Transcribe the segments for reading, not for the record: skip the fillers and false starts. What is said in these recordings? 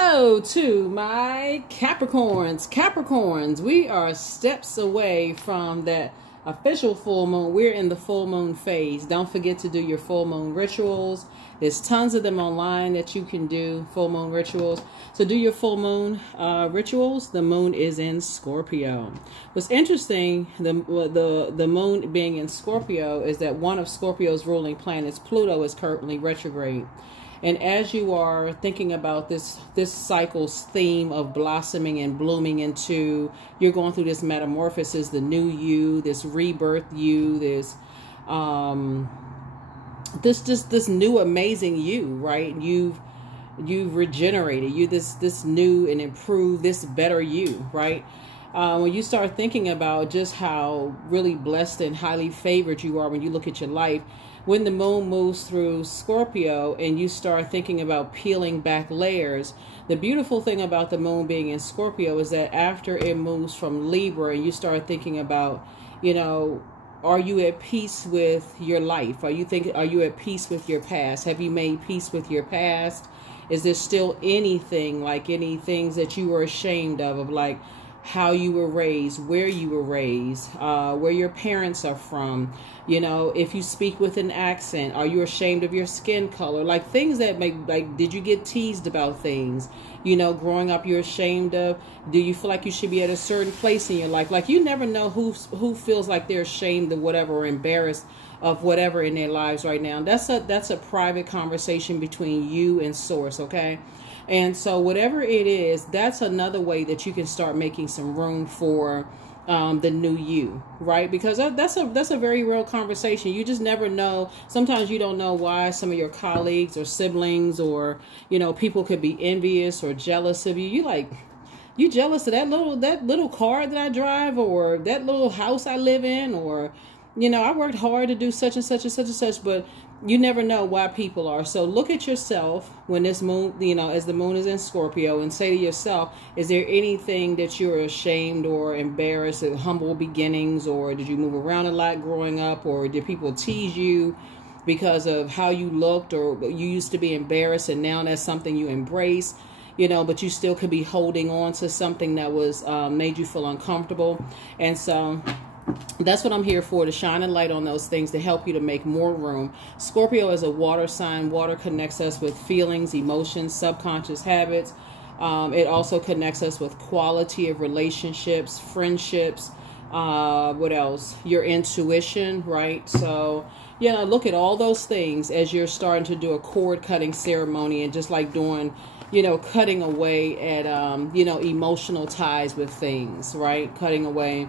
Hello to my Capricorns. Capricorns, we are steps away from that official full moon. We're in the full moon phase. Don't forget to do your full moon rituals. There's tons of them online that you can do, full moon rituals. So do your full moon rituals. The moon is in Scorpio. What's interesting, the moon being in Scorpio, is that one of Scorpio's ruling planets, Pluto, is currently retrograde. And as you are thinking about this cycle's theme of blossoming and blooming into, you're going through this metamorphosis, the new you, this rebirth you, this new amazing you, right? You've regenerated, you this new and improved, this better you, right? When you start thinking about just how really blessed and highly favored you are when you look at your life, when the moon moves through Scorpio and you start thinking about peeling back layers, the beautiful thing about the moon being in Scorpio is that after it moves from Libra and you start thinking about, you know, are you at peace with your life? Are you at peace with your past? Have you made peace with your past? Is there still anything, like any things that you were ashamed of like how you were raised, where you were raised, where your parents are from? You know, if you speak with an accent, are you ashamed of your skin color? Like things that make, like, did you get teased about things? You know, growing up, you're ashamed of. Do you feel like you should be at a certain place in your life? Like, you never know who feels like they're ashamed of whatever or embarrassed of whatever in their lives right now. That's a private conversation between you and Source, okay? And so whatever it is, that's another way that you can start making some room for the new you, right? Because that's a very real conversation. You just never know. Sometimes you don't know why some of your colleagues or siblings or, you know, people could be envious or jealous of you. You jealous of that little car that I drive, or that little house I live in, or, you know, I worked hard to do such and such and such and such, but you never know why people are. So look at yourself when this moon, you know, as the moon is in Scorpio, and say to yourself, is there anything that you're ashamed or embarrassed at humble beginnings, or did you move around a lot growing up, or did people tease you because of how you looked, or you used to be embarrassed and now that's something you embrace, you know, but you still could be holding on to something that was made you feel uncomfortable. And so that's what I'm here for, to shine a light on those things, to help you to make more room. Scorpio is a water sign. Water connects us with feelings, emotions, subconscious habits. It also connects us with quality of relationships, friendships. What else? Your intuition, right? So, you know, look at all those things as you're starting to do a cord cutting ceremony, and just like doing, you know, cutting away at, you know, emotional ties with things, right? Cutting away.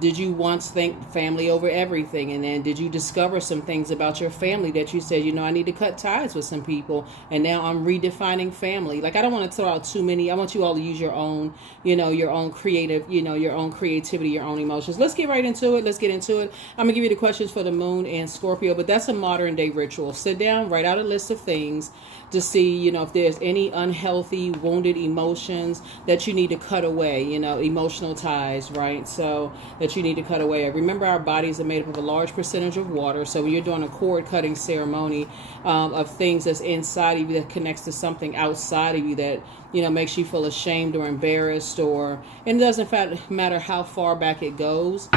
Did you once think family over everything? And then did you discover some things about your family that you said, you know, I need to cut ties with some people, and now I'm redefining family? Like, I don't want to throw out too many. I want you all to use your own, you know, your own creative, you know, your own creativity, your own emotions. Let's get right into it. Let's get into it. I'm gonna give you the questions for the moon and Scorpio, but that's a modern day ritual. Sit down, write out a list of things to see, you know, if there's any unhealthy, wounded emotions that you need to cut away, you know, emotional ties, right? So that you need to cut away. Remember, our bodies are made up of a large percentage of water. So when you're doing a cord cutting ceremony of things that's inside of you that connects to something outside of you that, you know, makes you feel ashamed or embarrassed, or, and it doesn't matter how far back it goes.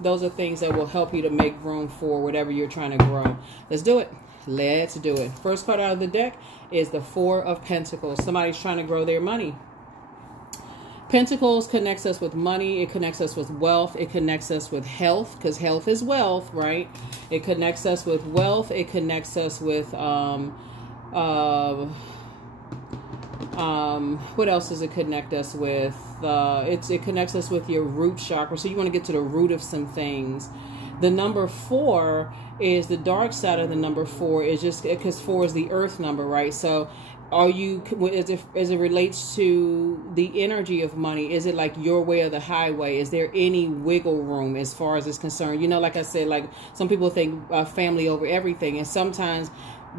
Those are things that will help you to make room for whatever you're trying to grow. Let's do it. Let's do it. First card out of the deck is the Four of Pentacles. Somebody's trying to grow their money. Pentacles connects us with money. It connects us with wealth. It connects us with health, because health is wealth, right? It connects us with wealth. It connects us with what else does it connect us with? It connects us with your root chakra. So you want to get to the root of some things. The number 4 is the dark side of the number 4, is just because 4 is the earth number, right? So are you, as it relates to the energy of money, is it like your way or the highway? Is there any wiggle room as far as it's concerned? You know, like I said, like some people think family over everything. And sometimes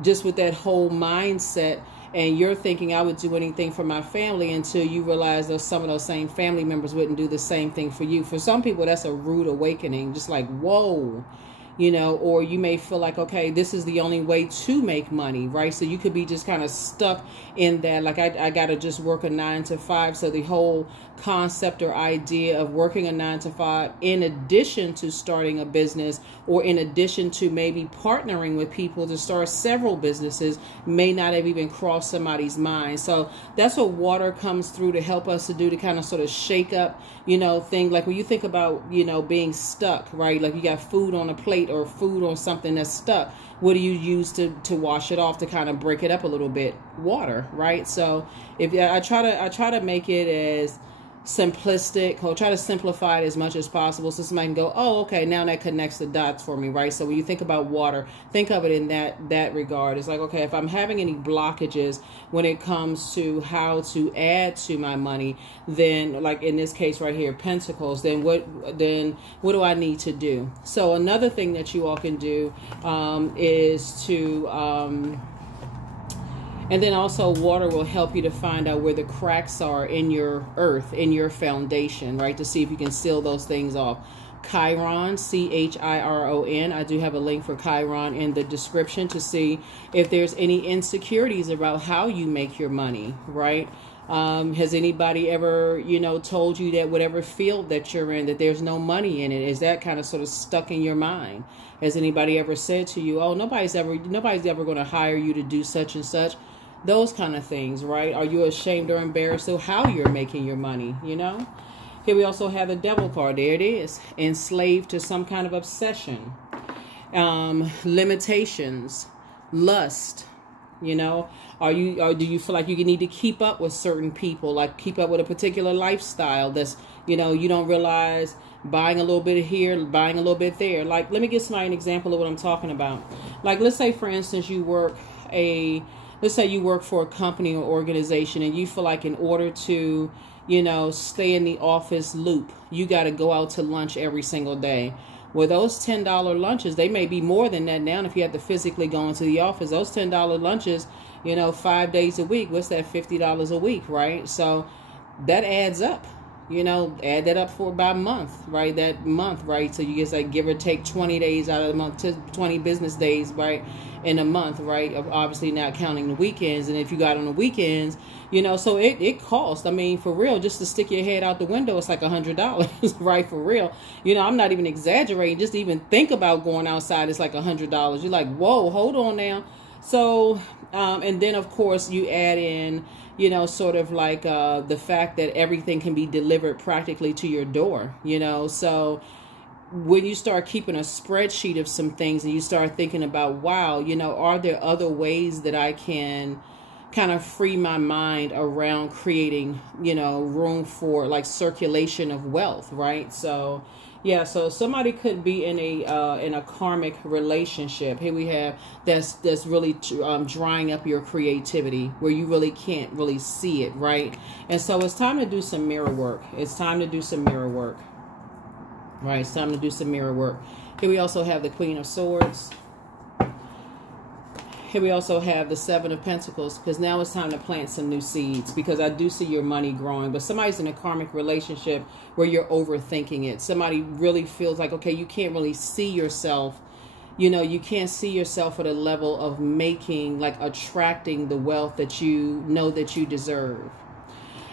just with that whole mindset, and you're thinking I would do anything for my family, until you realize that some of those same family members wouldn't do the same thing for you. For some people, that's a rude awakening. Just like, whoa, or you may feel like, okay, this is the only way to make money, right? So you could be just kind of stuck in that, like, I got to just work a 9 to 5. So the whole concept or idea of working a 9 to 5 in addition to starting a business, or in addition to maybe partnering with people to start several businesses, may not have even crossed somebody's mind. So that's what water comes through to help us to do, to kind of sort of shake up, thing. Like when you think about, being stuck, right? Like you got food on a plate or food on something that's stuck. What do you use to wash it off, to kind of break it up a little bit? Water, right? So if I try to make it as simplistic, or try to simplify it as much as possible, so somebody can go, oh, okay, now that connects the dots for me, right? So when you think about water, think of it in that regard. It's like, okay, if I'm having any blockages when it comes to how to add to my money, then, like in this case right here, Pentacles, then what do I need to do? So another thing that you all can do is to and then also water will help you to find out where the cracks are in your earth, in your foundation, right? To see if you can seal those things off. Chiron, Chiron. I do have a link for Chiron in the description to see if there's any insecurities about how you make your money, right? Has anybody ever, told you that whatever field that you're in, that there's no money in it? Is that kind of sort of stuck in your mind? Has anybody ever said to you, oh, nobody's ever going to hire you to do such and such? Those kind of things, right? Are you ashamed or embarrassed of how you're making your money, Here we also have the Devil card. There it is. Enslaved to some kind of obsession. Limitations. Lust. Do you feel like you need to keep up with certain people, like keep up with a particular lifestyle that's, you don't realize, buying a little bit here, buying a little bit there. Like, let me give somebody an example of what I'm talking about. Like, let's say, for instance, let's say you work for a company or organization, and you feel like in order to, stay in the office loop, you got to go out to lunch every single day. Well, those $10 lunches, they may be more than that now if you have to physically go into the office. Those $10 lunches, 5 days a week, what's that, $50 a week, right? So that adds up. Add that up for about a month, right? That month, right? So you get, like, give or take 20 days out of the month, 20 business days, right, in a month, right? Obviously not counting the weekends. And if you got on the weekends, so it costs, I mean, for real, just to stick your head out the window, it's like $100, right? For real. I'm not even exaggerating. Just to even think about going outside, it's like $100. You're like, whoa, hold on now. So, and then of course you add in, sort of like the fact that everything can be delivered practically to your door, so when you start keeping a spreadsheet of some things and you start thinking about, wow, are there other ways that I can kind of free my mind around creating, room for like circulation of wealth, right? So yeah, so somebody could be in a karmic relationship. Here we have that's really drying up your creativity, where you really can't really see it, right? And so it's time to do some mirror work. It's time to do some mirror work, right? It's time to do some mirror work. Here we also have the Queen of Swords. Here we also have the Seven of Pentacles, because now it's time to plant some new seeds, because I do see your money growing. But somebody's in a karmic relationship where you're overthinking it. Somebody really feels like, okay, you can't really see yourself. You can't see yourself at a level of making, like attracting the wealth that you know that you deserve.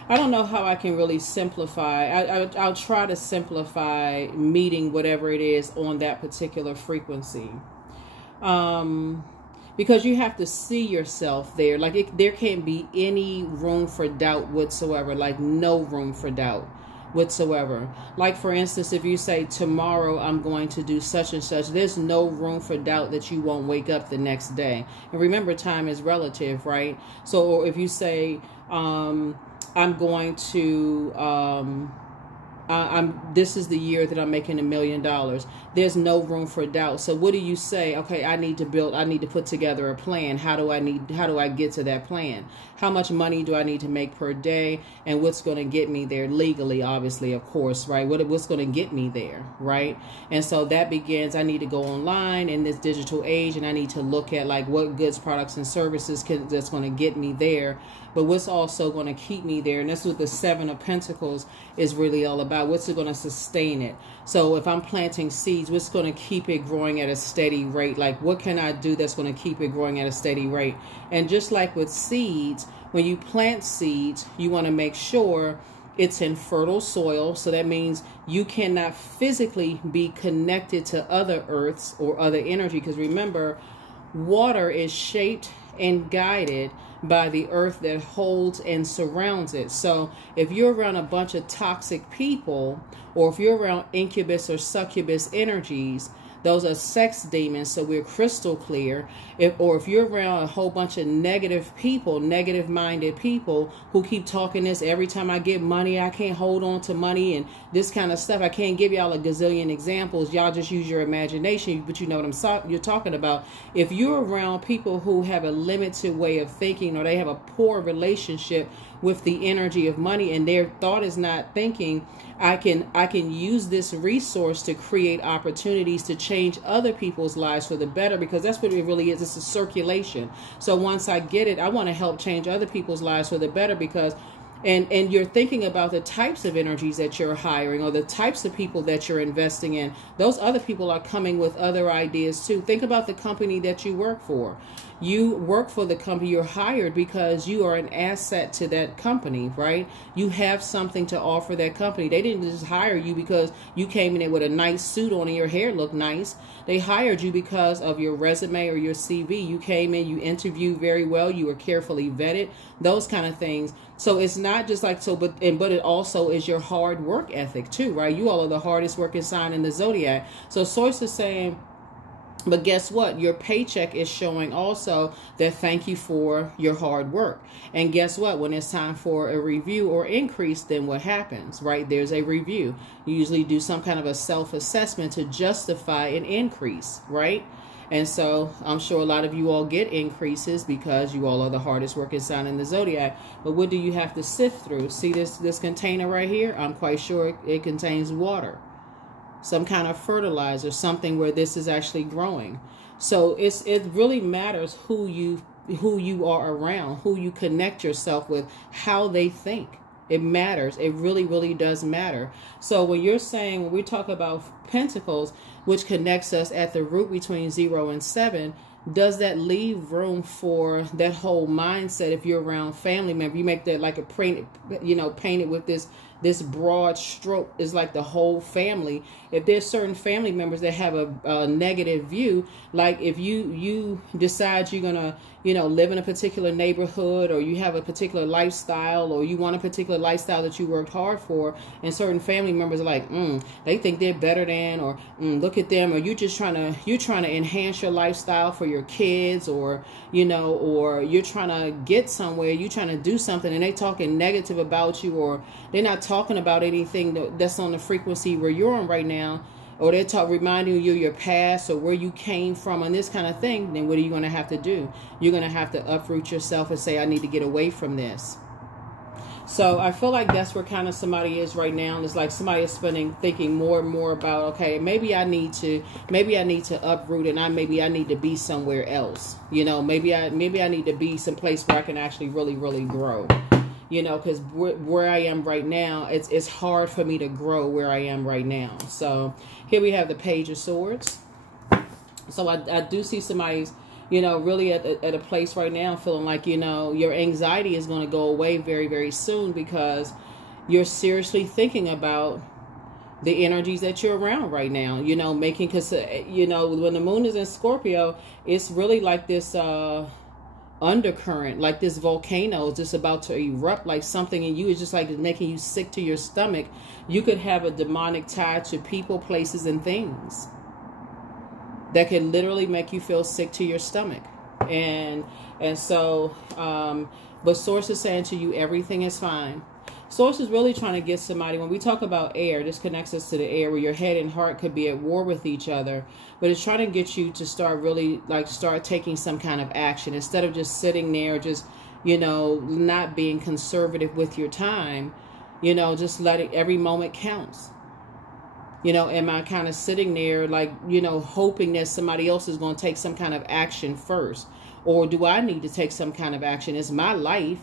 I don't know how I can really simplify. I'll try to simplify meeting whatever it is on that particular frequency. Because you have to see yourself there. Like there can't be any room for doubt whatsoever. Like no room for doubt whatsoever. Like for instance, if you say tomorrow I'm going to do such and such, there's no room for doubt that you won't wake up the next day. And remember, time is relative, right? So if you say I'm going to this is the year that I'm making $1 million. There's no room for doubt. So what do you say? Okay, I need to put together a plan. How do I get to that plan? How much money do I need to make per day? And what's going to get me there legally, obviously, of course, right? What's going to get me there, right? And so that begins, I need to go online in this digital age, and I need to look at like what goods, products, and services that's going to get me there. but what's also going to keep me there? And that's what the Seven of Pentacles is really all about. What's going to sustain it? So if I'm planting seeds, what's going to keep it growing at a steady rate? Like, what can I do that's going to keep it growing at a steady rate? And just like with seeds, when you plant seeds, you want to make sure it's in fertile soil. So that means you cannot physically be connected to other earths or other energy. Because remember, water is shaped and guided by the earth that holds and surrounds it. So if you're around a bunch of toxic people, or if you're around incubus or succubus energies, those are sex demons, so we're crystal clear. If you're around a whole bunch of negative people, negative-minded people who keep talking this, every time I get money, I can't hold on to money and this kind of stuff. I can't give y'all a gazillion examples. Y'all just use your imagination, but you know what you're talking about. If you're around people who have a limited way of thinking, or they have a poor relationship with the energy of money, and their thought is not thinking, I can use this resource to create opportunities to change other people's lives for the better, because that's what it really is. It's a circulation. So once I get it, I want to help change other people's lives for the better, because and you're thinking about the types of energies that you're hiring, or the types of people that you're investing in. Those other people are coming with other ideas too. Think about the company that you work for. You work for the company, you're hired because you are an asset to that company, right? You have something to offer that company. They didn't just hire you because you came in there with a nice suit on and your hair looked nice. They hired you because of your resume or your CV. You came in, you interviewed very well, you were carefully vetted, those kind of things. So it's not just like, but it also is your hard work ethic too, right? You all are the hardest working sign in the zodiac. So Source is saying, but guess what? Your paycheck is showing also that thank you for your hard work. And guess what? When it's time for a review or increase, then what happens, right? There's a review. You usually do some kind of a self-assessment to justify an increase, right? And so I'm sure a lot of you all get increases because you all are the hardest working sign in the zodiac. But what do you have to sift through? See this container right here? I'm quite sure it contains water. Some kind of fertilizer, something where this is actually growing. So it really matters who you are around, who you connect yourself with, how they think. It matters. It really, really does matter. So when we talk about Pentacles, which connects us at the root between 0 and 7, does that leave room for that whole mindset? If you're around family member, you make that like a painted with this broad stroke is like the whole family. If there's certain family members that have a negative view, like if you decide you're gonna live in a particular neighborhood, or you have a particular lifestyle, or you want a particular lifestyle that you worked hard for, and certain family members are like, they think they're better than, or look at them, or you're trying to enhance your lifestyle for your kids, or you're trying to get somewhere, you're trying to do something, and they talking negative about you, or they're not talking about anything that's on the frequency where you're on right now, or they're reminding you of your past or where you came from and this kind of thing, then what are you going to have to do? You're going to have to uproot yourself and say, I need to get away from this. So I feel like that's where kind of somebody is right now. And it's like somebody is thinking more and more about, okay, maybe I need to uproot, and maybe I need to be somewhere else. Maybe I need to be someplace where I can actually really, really grow. Because where I am right now, it's hard for me to grow where I am right now. So here we have the Page of Swords. So I do see somebody's, really at a place right now feeling like, your anxiety is going to go away very, very soon, because you're seriously thinking about the energies that you're around right now, because, when the moon is in Scorpio, it's really like this, undercurrent, like this volcano is just about to erupt, like something in you is just like making you sick to your stomach. You could have a demonic tie to people, places, and things that could literally make you feel sick to your stomach. And so but Source is saying to you, everything is fine. Source is really trying to get somebody, when we talk about air, this connects us to the air, where your head and heart could be at war with each other, but it's trying to get you to start taking some kind of action, instead of just sitting there, just, not being conservative with your time, just letting every moment counts. Am I kind of sitting there like, hoping that somebody else is going to take some kind of action first? Or do I need to take some kind of action? It's my life.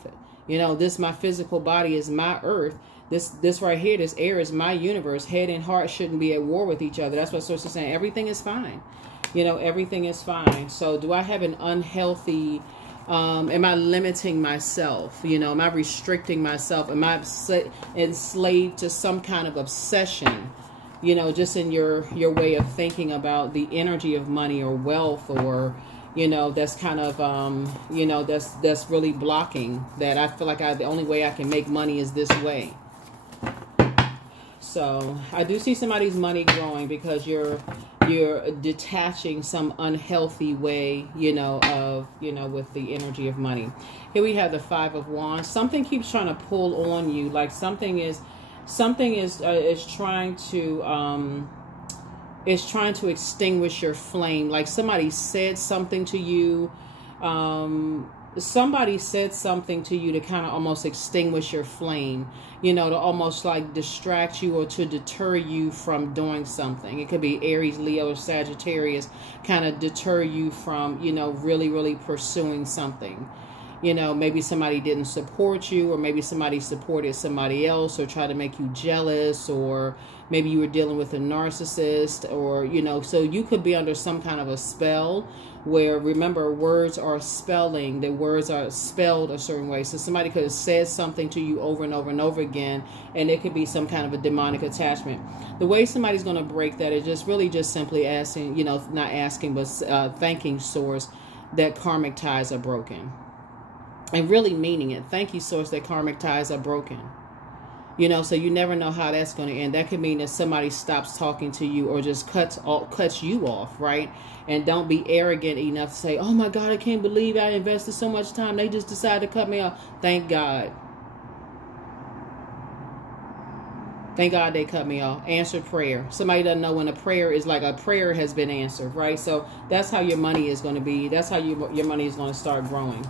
You know, this my physical body is my earth. This right here, this air is my universe. Head and heart shouldn't be at war with each other. That's what Source is saying. Everything is fine. You know, everything is fine. So do I have an unhealthy, am I limiting myself? You know, am I restricting myself? Am I enslaved to some kind of obsession? You know, just in your way of thinking about the energy of money or wealth, or, you know, that's kind of, you know, that's really blocking that. I feel like the only way I can make money is this way. So I do see somebody's money growing because you're detaching some unhealthy way, you know, of, you know, with the energy of money. Here we have the Five of Wands. Something keeps trying to pull on you, like something is trying to extinguish your flame. Like somebody said something to you. Somebody said something to you to kind of almost extinguish your flame, you know, to almost like distract you or to deter you from doing something. It could be Aries, Leo, or Sagittarius, kind of deter you from, you know, really pursuing something. You know, maybe somebody didn't support you, or maybe somebody supported somebody else, or tried to make you jealous, or maybe you were dealing with a narcissist, or, you know, so you could be under some kind of a spell where, remember, words are spelling, the words are spelled a certain way. So somebody could have said something to you over and over and over again, and it could be some kind of a demonic attachment. The way somebody's going to break that is just simply asking, you know, not asking, but thanking Source that karmic ties are broken. And really meaning it. Thank you, Source, that karmic ties are broken. You know, so you never know how that's going to end. That could mean that somebody stops talking to you or just cuts you off, right? And don't be arrogant enough to say, oh my God, I can't believe I invested so much time. They just decided to cut me off. Thank God. Thank God they cut me off. Answered prayer. Somebody doesn't know when a prayer is like a prayer has been answered, right? So that's how your money is going to be. That's how your money is going to start growing.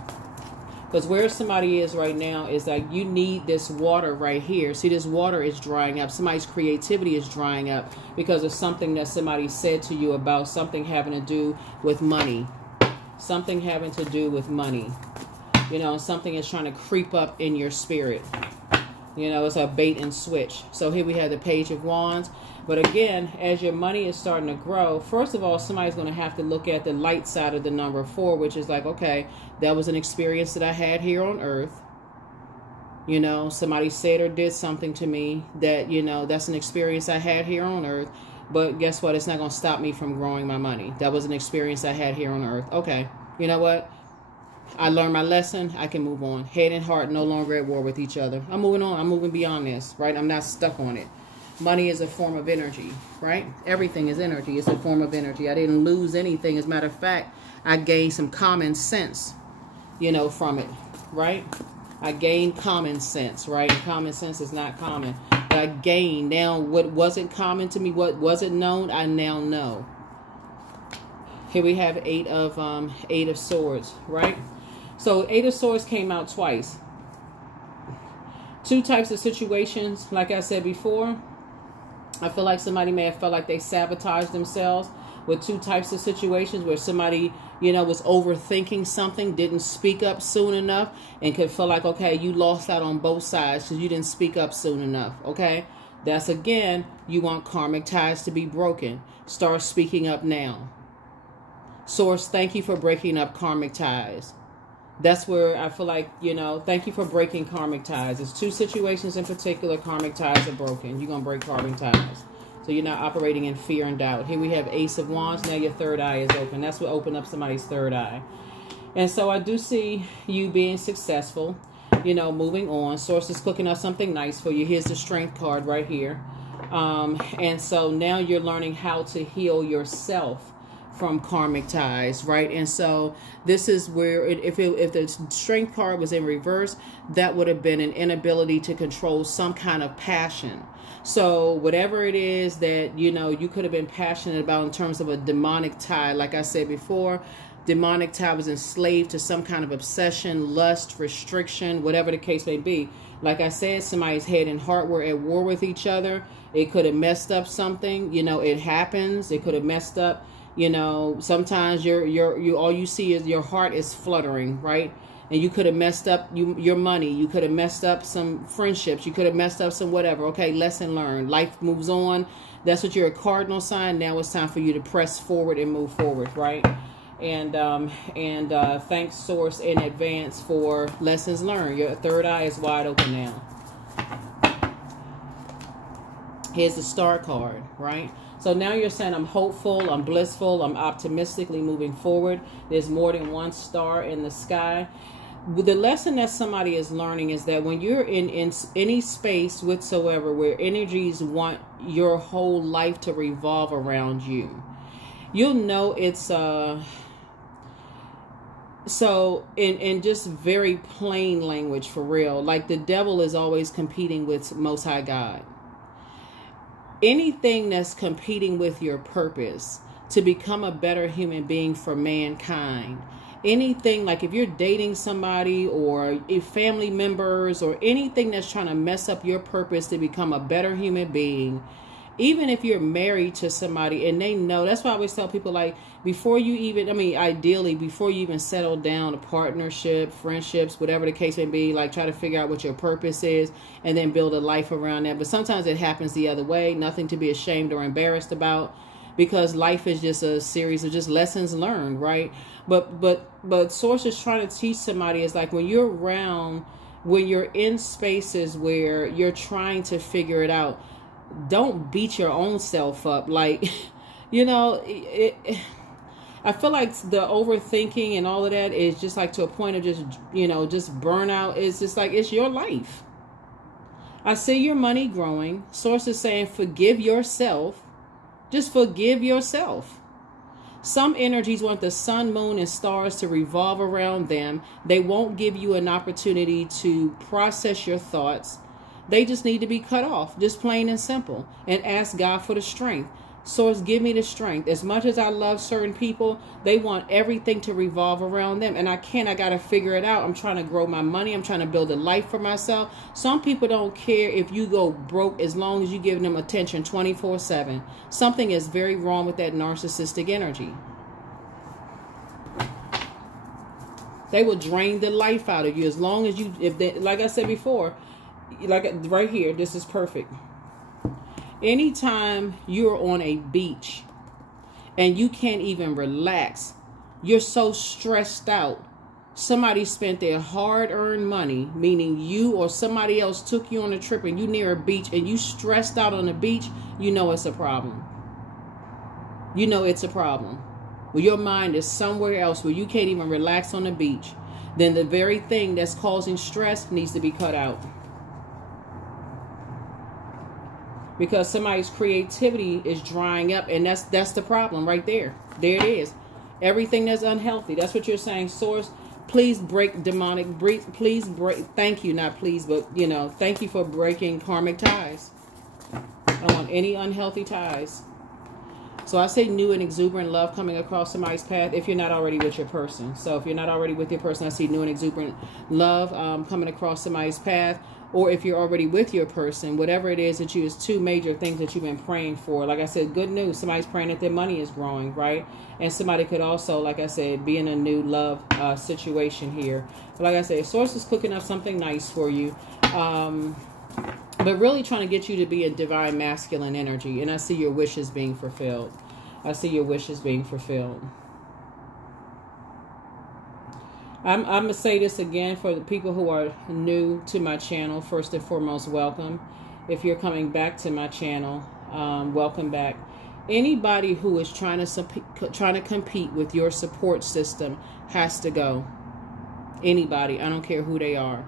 Because where somebody is right now is like, you need this water right here. See, this water is drying up. Somebody's creativity is drying up because of something that somebody said to you about something having to do with money. Something having to do with money. You know, something is trying to creep up in your spirit. You know, it's a bait and switch. So here we have the Page of Wands. But again, as your money is starting to grow, first of all, somebody's going to have to look at the light side of the number 4, which is like, okay, that was an experience that I had here on earth. You know, somebody said or did something to me that, you know, that's an experience I had here on earth. But guess what? It's not going to stop me from growing my money. That was an experience I had here on earth. Okay, you know what? I learned my lesson. I can move on. Head and heart no longer at war with each other. I'm moving on. I'm moving beyond this, right? I'm not stuck on it. Money is a form of energy, right? Everything is energy. It's a form of energy. I didn't lose anything. As a matter of fact, I gained some common sense, you know, from it, right? I gained common sense, right? And common sense is not common. But I gained now what wasn't common to me, what wasn't known, I now know. Here we have Eight of Swords, right? So 8 of Swords came out twice. Two types of situations, like I said before. I feel like somebody may have felt like they sabotaged themselves with two types of situations where somebody, you know, was overthinking something, didn't speak up soon enough, and could feel like, okay, you lost out on both sides because you didn't speak up soon enough, okay? That's, again, you want karmic ties to be broken. Start speaking up now. Source, thank you for breaking up karmic ties. That's where I feel like, you know, thank you for breaking karmic ties. There's two situations in particular, karmic ties are broken. You're going to break karmic ties. So you're not operating in fear and doubt. Here we have Ace of Wands. Now your third eye is open. That's what opened up somebody's third eye. And so I do see you being successful, you know, moving on. Source is cooking up something nice for you. Here's the Strength card right here. And so now you're learning how to heal yourself from karmic ties, right? And so this is where if the Strength card was in reverse, that would have been an inability to control some kind of passion. So whatever it is that, you know, you could have been passionate about in terms of a demonic tie, like I said before, demonic tie was enslaved to some kind of obsession, lust, restriction, whatever the case may be. Like I said, somebody's head and heart were at war with each other. It could have messed up something, you know, it happens. It could have messed up. You know, sometimes all you see is your heart is fluttering, right? And you could have messed up your money. You could have messed up some friendships. You could have messed up some whatever. Okay, lesson learned. Life moves on. That's what you're a cardinal sign. Now it's time for you to press forward and move forward, right? And thanks Source in advance for lessons learned. Your third eye is wide open now. Here's the Star card, right? So now you're saying I'm hopeful, I'm blissful, I'm optimistically moving forward. There's more than one star in the sky. The lesson that somebody is learning is that when you're in any space whatsoever where energies want your whole life to revolve around you, you'll know it's so in just very plain language, for real, like the devil is always competing with Most High God. Anything that's competing with your purpose to become a better human being for mankind, anything like if you're dating somebody or family members or anything that's trying to mess up your purpose to become a better human being, even if you're married to somebody and they know, that's why I always tell people, like, before you even, ideally, before you even settle down a partnership, friendships, whatever the case may be, like, try to figure out what your purpose is and then build a life around that. But sometimes it happens the other way, nothing to be ashamed or embarrassed about, because life is just a series of just lessons learned, right? But Source is trying to teach somebody is like when you're around, when you're in spaces where you're trying to figure it out, don't beat your own self up. Like, you know, I feel like the overthinking and all of that is just like to a point of just, you know, just burnout. It's just like, it's your life. I see your money growing. Source is saying, forgive yourself. Just forgive yourself. Some energies want the sun, moon, and stars to revolve around them. They won't give you an opportunity to process your thoughts. They just need to be cut off, just plain and simple, and ask God for the strength. Source, give me the strength. As much as I love certain people, they want everything to revolve around them. And I got to figure it out. I'm trying to grow my money. I'm trying to build a life for myself. Some people don't care if you go broke as long as you give them attention 24/7. Something is very wrong with that narcissistic energy. They will drain the life out of you as long as you, if they, like I said before, like right here, this is perfect. Anytime you're on a beach and you can't even relax, you're so stressed out. Somebody spent their hard-earned money, meaning you or somebody else took you on a trip and you near a beach and you stressed out on the beach, you know it's a problem. You know it's a problem. When your mind is somewhere else where you can't even relax on the beach, then the very thing that's causing stress needs to be cut out. Because somebody's creativity is drying up, and that's the problem right there. There it is. Everything that's unhealthy. That's what you're saying, Source. Please break demonic. Please break. Thank you, not please, but you know, thank you for breaking karmic ties. I don't want any unhealthy ties. So I say new and exuberant love coming across somebody's path if you're not already with your person. So if you're not already with your person, I see new and exuberant love coming across somebody's path. Or if you're already with your person, whatever it is that you, is two major things that you've been praying for. Like I said, good news. Somebody's praying that their money is growing, right? And somebody could also, like I said, be in a new love situation here. But like I said, Source is cooking up something nice for you. But really trying to get you to be a divine masculine energy. And I see your wishes being fulfilled. I see your wishes being fulfilled. I'm going to say this again for the people who are new to my channel. First and foremost, welcome. If you're coming back to my channel, welcome back. Anybody who is trying to compete with your support system has to go. Anybody. I don't care who they are.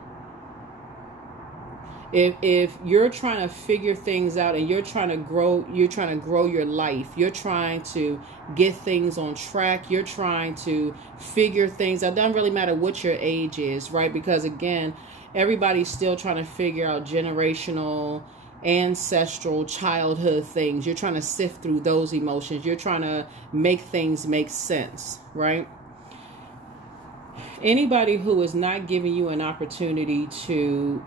If you're trying to figure things out and you're trying to grow your life, you're trying to get things on track, you're trying to figure things out. It doesn't really matter what your age is, right? Because again, everybody's still trying to figure out generational, ancestral, childhood things. You're trying to sift through those emotions. You're trying to make things make sense, right? Anybody who is not giving you an opportunity to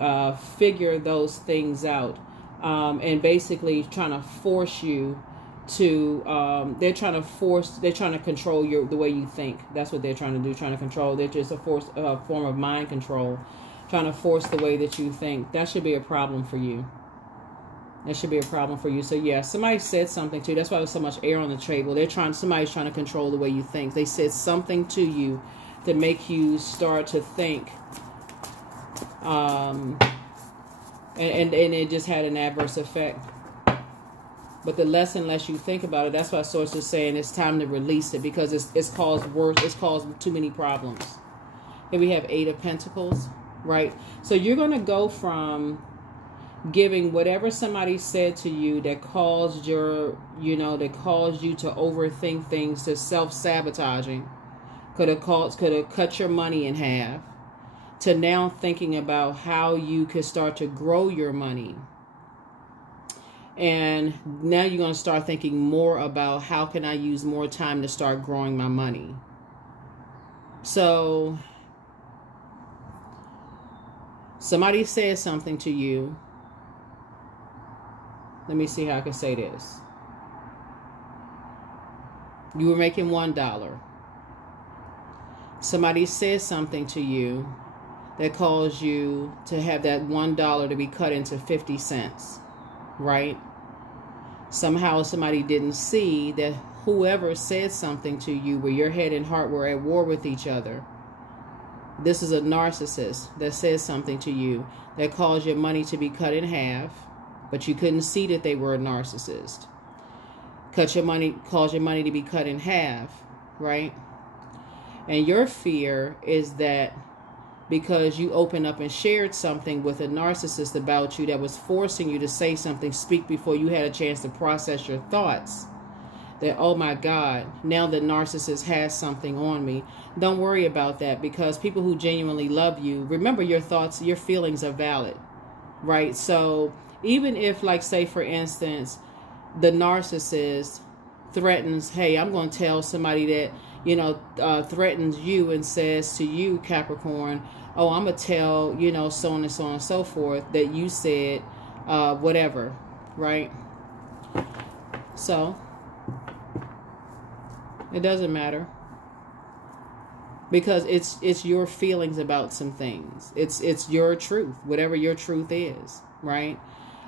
figure those things out and basically trying to force you to they're trying to control the way you think. That's what they're trying to do, trying to control. They're just a form of mind control, trying to force the way that you think. That should be a problem for you. That should be a problem for you. So yeah, somebody said something to you. That's why there's so much air on the table. Somebody's trying to control the way you think. They said something to you to make you start to think, and it just had an adverse effect. But the less and less you think about it, that's why Source is saying it's time to release it, because it's caused worse. It's caused too many problems. Here we have 8 of Pentacles, right? So you're going to go from giving whatever somebody said to you that caused you to overthink things, to self-sabotaging, could have cut your money in half, to now thinking about how you could start to grow your money. And now you're going to start thinking more about how can I use more time to start growing my money. So somebody says something to you. Let me see how I can say this. You were making $1. Somebody says something to you that caused you to have that $1 to be cut into 50 cents, right? Somehow somebody didn't see that whoever said something to you where your head and heart were at war with each other. This is a narcissist that says something to you that caused your money to be cut in half, but you couldn't see that they were a narcissist. Caused your money to be cut in half, right? And your fear is that because you opened up and shared something with a narcissist about you that was forcing you to say something, speak before you had a chance to process your thoughts, that, oh my God, now the narcissist has something on me. Don't worry about that, because people who genuinely love you, remember, your thoughts, your feelings are valid, right? So even if, like, say, for instance, the narcissist threatens, hey, I'm going to tell somebody that, threatens you and says to you, Capricorn, oh, I'm going to tell, so on and so on and so forth, that you said whatever, right? So it doesn't matter, because it's your feelings about some things. It's your truth, whatever your truth is, right?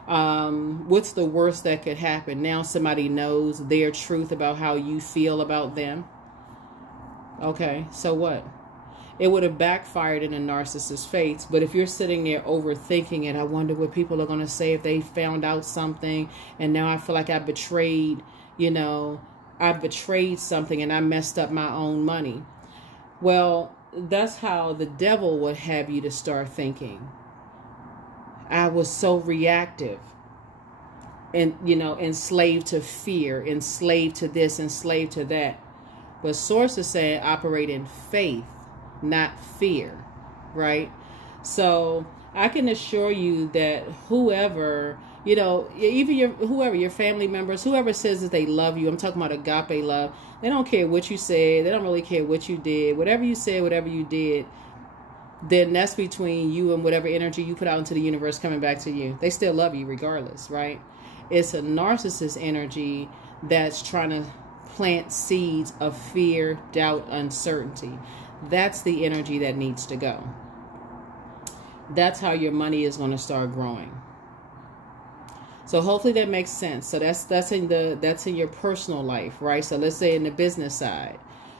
What's the worst that could happen? Now somebody knows their truth about how you feel about them. Okay, so what? It would have backfired in a narcissist's face. But if you're sitting there overthinking it, I wonder what people are going to say if they found out something, and now I feel like I betrayed, I betrayed something and I messed up my own money. Well, that's how the devil would have you to start thinking. I was so reactive and, enslaved to fear, enslaved to this, enslaved to that. But Source is saying operate in faith, not fear, right? So I can assure you that whoever, even your family members, whoever says that they love you, I'm talking about agape love, they don't care what you said. They don't really care what you did. Whatever you said, whatever you did, then that's between you and whatever energy you put out into the universe coming back to you. They still love you regardless, right? It's a narcissist energy that's trying to plant seeds of fear, doubt, uncertainty. That's the energy that needs to go. That's how your money is going to start growing. So hopefully that makes sense. So that's in your personal life, right? So let's say in the business side.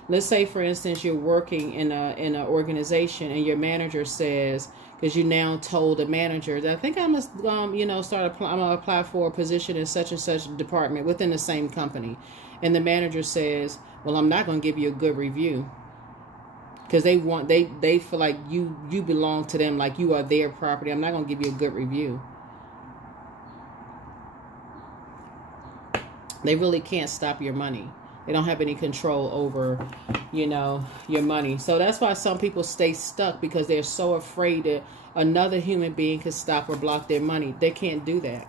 Let's say, for instance, you're working in an organization and your manager says, because you now told the manager that I think I must, I'm going to apply for a position in such and such department within the same company. And the manager says, well, I'm not going to give you a good review, because they feel like you belong to them, like you are their property. I'm not going to give you a good review. They really can't stop your money. They don't have any control over, your money. So that's why some people stay stuck, because they're so afraid that another human being could stop or block their money. They can't do that.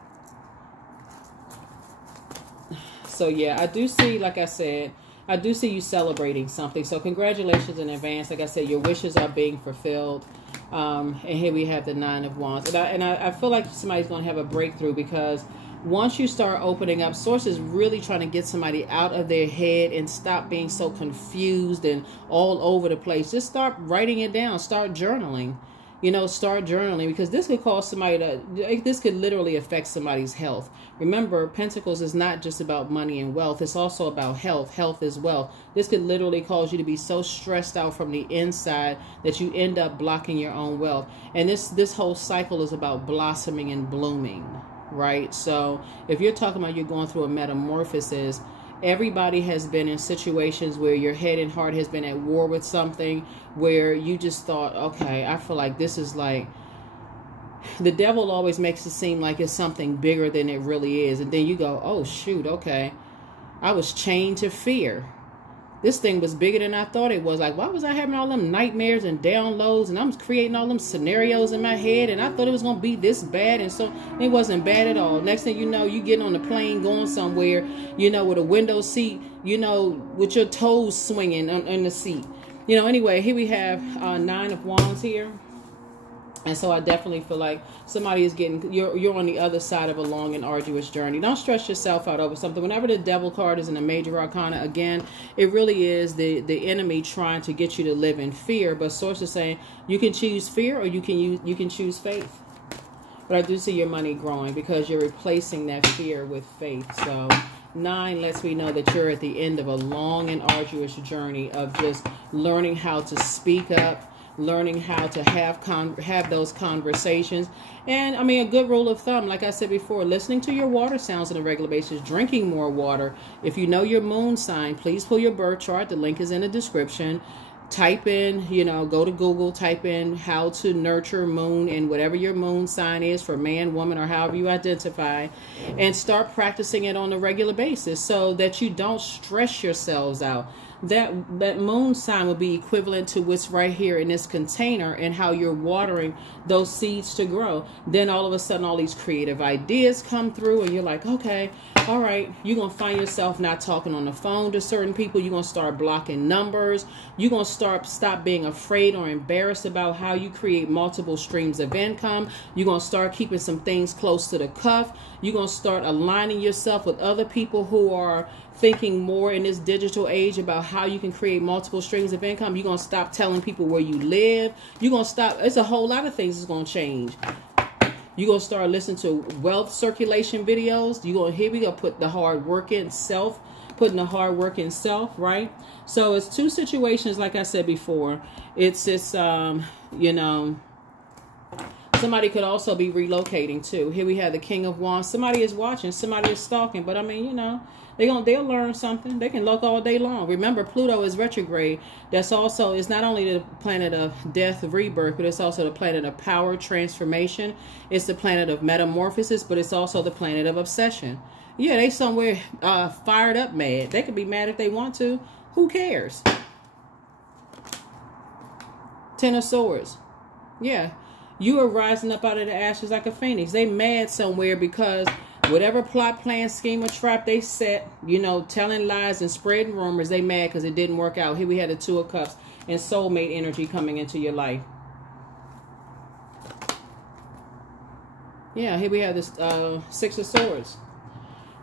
So yeah, I do see, like I said, I do see you celebrating something. So congratulations in advance. Like I said, your wishes are being fulfilled. And here we have the 9 of Wands. And I feel like somebody's going to have a breakthrough, because once you start opening up, Source is really trying to get somebody out of their head and stop being so confused and all over the place. Just start writing it down. Start journaling. You know, start journaling, because this could cause somebody to, this could literally affect somebody's health. Remember, Pentacles is not just about money and wealth. It's also about health. Health is wealth. This could literally cause you to be so stressed out from the inside that you end up blocking your own wealth. And this whole cycle is about blossoming and blooming, right? So if you're talking about you're going through a metamorphosis, everybody has been in situations where your head and heart has been at war with something, where you just thought, okay, I feel like this is like, the devil always makes it seem like it's something bigger than it really is. And then you go, oh shoot, okay, I was chained to fear. This thing was bigger than I thought it was. Like, why was I having all them nightmares and downloads, and I'm creating all them scenarios in my head, and I thought it was going to be this bad, and so it wasn't bad at all. Next thing you know, you get on the plane going somewhere, you know, with a window seat, you know, with your toes swinging on the seat. You know, anyway, here we have 9 of Wands here. And so I definitely feel like somebody is getting, you're on the other side of a long and arduous journey. Don't stress yourself out over something. Whenever the devil card is in a major arcana, again, it really is the enemy trying to get you to live in fear. But Source is saying you can choose fear, or you can choose faith. But I do see your money growing because you're replacing that fear with faith. So 9 lets me know that you're at the end of a long and arduous journey of just learning how to speak up, learning how to have those conversations. And I mean, a good rule of thumb, like I said before, listening to your water sounds on a regular basis, drinking more water. If you know your moon sign, please pull your birth chart. The link is in the description. Type in, you know, go to Google, type in how to nurture moon and whatever your moon sign is for man, woman, or however you identify, and start practicing it on a regular basis so that you don't stress yourselves out. That moon sign will be equivalent to what's right here in this container and how you're watering those seeds to grow. Then all of a sudden, all these creative ideas come through and you're like, okay, all right, you're going to find yourself not talking on the phone to certain people. You're going to start blocking numbers. You're going to stop being afraid or embarrassed about how you create multiple streams of income. You're going to start keeping some things close to the cuff. You're going to start aligning yourself with other people who are thinking more in this digital age about how you can create multiple streams of income. You're going to stop telling people where you live. You're going to stop. It's a whole lot of things that's going to change. You're going to start listening to wealth circulation videos. Here we go, put the hard work in self, putting the hard work in self, right? So it's two situations, like I said before. It's this, you know, somebody could also be relocating too. Here we have the King of Wands. Somebody is watching, somebody is stalking, but I mean, you know, they'll learn something. They can look all day long. Remember, Pluto is retrograde. That's also, it's not only the planet of death, rebirth, but it's also the planet of power, transformation. It's the planet of metamorphosis, but it's also the planet of obsession. Yeah, they somewhere fired up mad. They could be mad if they want to. Who cares? 10 of Swords. Yeah. You are rising up out of the ashes like a phoenix. They mad somewhere because whatever plot, plan, scheme, or trap they set, you know, telling lies and spreading rumors, they mad because it didn't work out. Here we had the 2 of Cups and soulmate energy coming into your life. Yeah, here we have this 6 of Swords.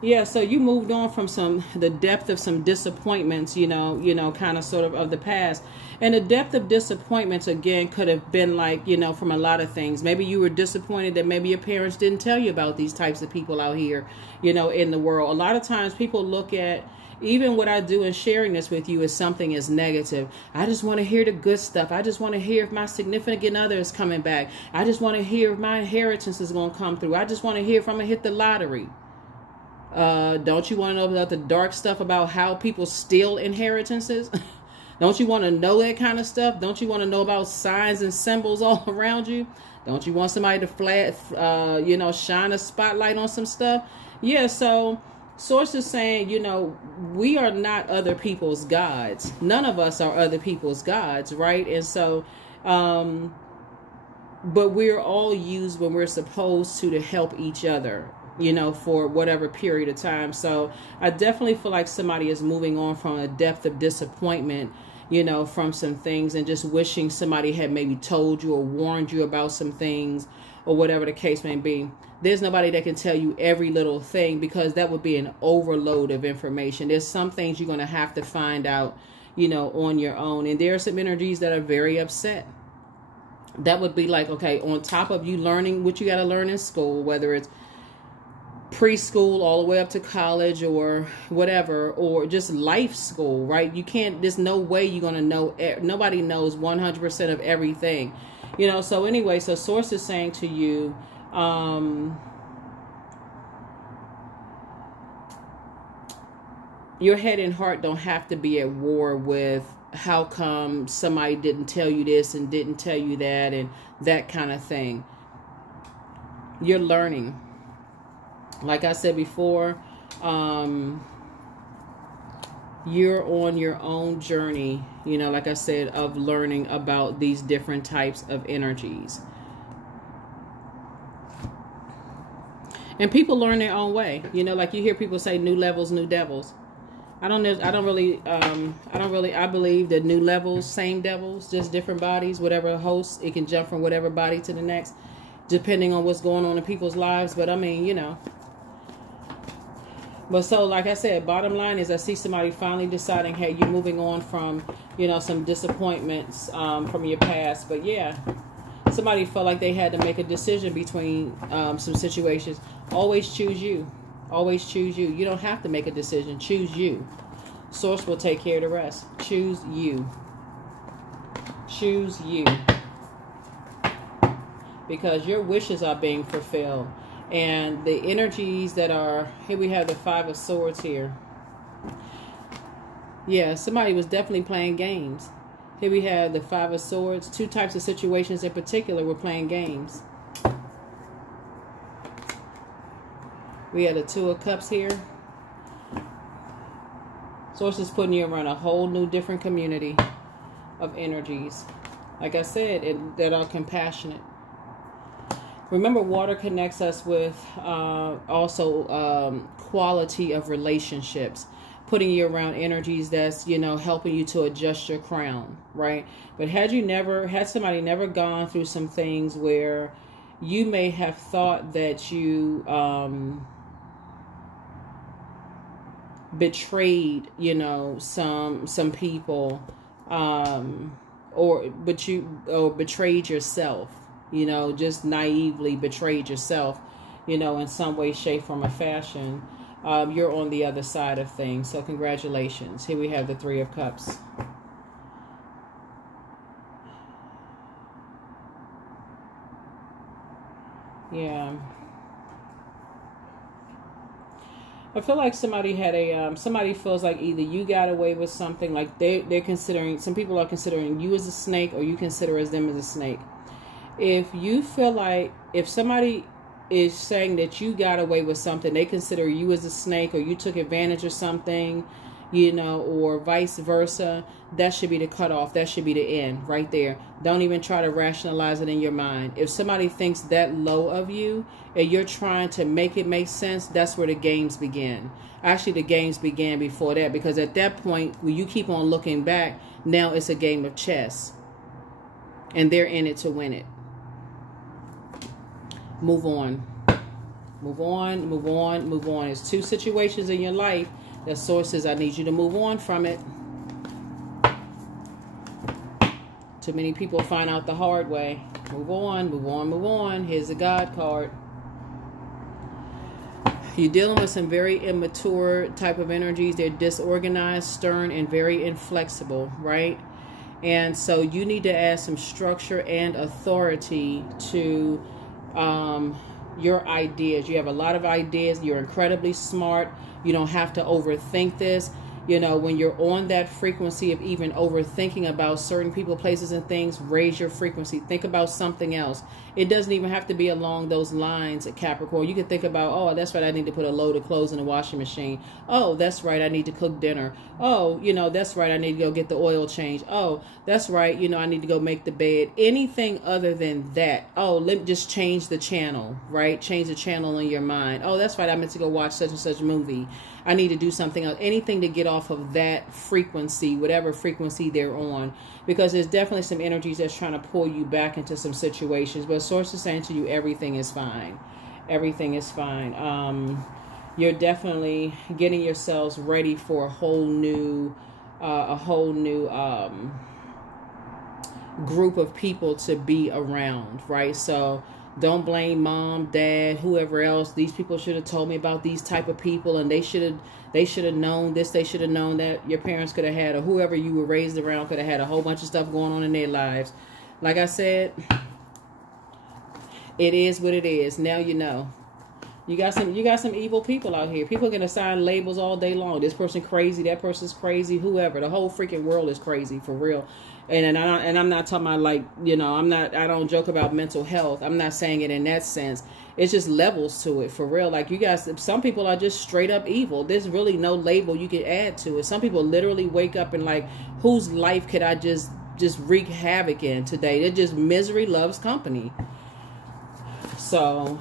Yeah, so you moved on from the depth of some disappointments, you know, kind of sort of the past. And the depth of disappointments, again, could have been like, you know, from a lot of things. Maybe you were disappointed that maybe your parents didn't tell you about these types of people out here, you know, in the world. A lot of times people look at, even what I do in sharing this with you is something as negative. I just want to hear the good stuff. I just want to hear if my significant other is coming back. I just want to hear if my inheritance is going to come through. I just want to hear if I'm going to hit the lottery. Don't you want to know about the dark stuff about how people steal inheritances? Don't you want to know that kind of stuff? Don't you want to know about signs and symbols all around you? Don't you want somebody to you know, shine a spotlight on some stuff? Yeah, so Source is saying, you know, we are not other people's gods. None of us are other people's gods, right? And so, but we're all used when we're supposed to help each other, you know, for whatever period of time. So I definitely feel like somebody is moving on from a depth of disappointment, you know, from some things, and just wishing somebody had maybe told you or warned you about some things, or whatever the case may be. There's nobody that can tell you every little thing, because that would be an overload of information. There's some things you're going to have to find out, you know, on your own. And there are some energies that are very upset. That would be like, okay, on top of you learning what you got to learn in school, whether it's preschool all the way up to college or whatever, or just life school, right? You can't, there's no way you're going to know, nobody knows 100% of everything, you know? So anyway, so Source is saying to you, your head and heart don't have to be at war with how come somebody didn't tell you this and didn't tell you that and that kind of thing. You're learning. Like I said before, you're on your own journey, you know, like I said, of learning about these different types of energies. And people learn their own way. You know, like you hear people say new levels, new devils. I believe that new levels, same devils, just different bodies, whatever host, it can jump from whatever body to the next, depending on what's going on in people's lives. But I mean, you know. But so, like I said, bottom line is I see somebody finally deciding, hey, you're moving on from, you know, some disappointments from your past. But yeah, somebody felt like they had to make a decision between some situations. Always choose you. Always choose you. You don't have to make a decision. Choose you. Source will take care of the rest. Choose you. Choose you. Because your wishes are being fulfilled. And the energies that are, here we have the Five of Swords here. Yeah, somebody was definitely playing games. Here we have the Five of Swords. Two types of situations in particular were playing games. We had the Two of Cups here. Source is putting you around a whole new different community of energies. Like I said, that are compassionate. Remember, water connects us with also quality of relationships. Putting you around energies that's, you know, helping you to adjust your crown, right? But had somebody never gone through some things where you may have thought that you betrayed, you know, some people, or betrayed yourself, you know, just naively betrayed yourself, you know, in some way, shape, form, or fashion. You're on the other side of things. So congratulations. Here we have the Three of Cups. Yeah. I feel like somebody had somebody feels like either you got away with something, like they're considering, some people are considering you as a snake, or you consider as them as a snake. If you feel like, if somebody is saying that you got away with something, they consider you as a snake, or you took advantage of something, you know, or vice versa, that should be the cutoff. That should be the end right there. Don't even try to rationalize it in your mind. If somebody thinks that low of you and you're trying to make it make sense, that's where the games begin. Actually, the games began before that, because at that point, when you keep on looking back, now it's a game of chess. And they're in it to win it. Move on. Move on, move on, move on. There's two situations in your life that Source says, I need you to move on from it. Too many people find out the hard way. Move on, move on, move on. Here's the God card. You're dealing with some very immature type of energies. They're disorganized, stern, and very inflexible, right? And so you need to add some structure and authority to your ideas. You have a lot of ideas. You're incredibly smart. You don't have to overthink this. You know, when you're on that frequency of even overthinking about certain people, places, and things, raise your frequency. Think about something else. It doesn't even have to be along those lines at Capricorn. You can think about, oh, that's right, I need to put a load of clothes in the washing machine. Oh, that's right, I need to cook dinner. Oh, you know, that's right, I need to go get the oil changed. Oh, that's right, you know, I need to go make the bed. Anything other than that. Oh, let me just change the channel, right? Change the channel in your mind. Oh, that's right, I meant to go watch such and such movie. I need to do something else. Anything to get off of that frequency, whatever frequency they're on. Because there's definitely some energies that's trying to pull you back into some situations. But Source is saying to you, everything is fine. Everything is fine. You're definitely getting yourselves ready for a whole new group of people to be around, right? So don't blame mom, dad, whoever else. These people should have told me about these type of people, and they should have known this, they should have known that. Your parents could have had, or whoever you were raised around could have had a whole bunch of stuff going on in their lives. Like I said, it is what it is. Now you know. You got some evil people out here. People can assign labels all day long. This person crazy, that person's crazy, whoever. The whole freaking world is crazy, for real. And I'm not talking about, like, you know, I don't joke about mental health. I'm not saying it in that sense. It's just levels to it, for real. Like, you guys, some people are just straight up evil. There's really no label you can add to it. Some people literally wake up and like, whose life could I just wreak havoc in today? They're just misery loves company. So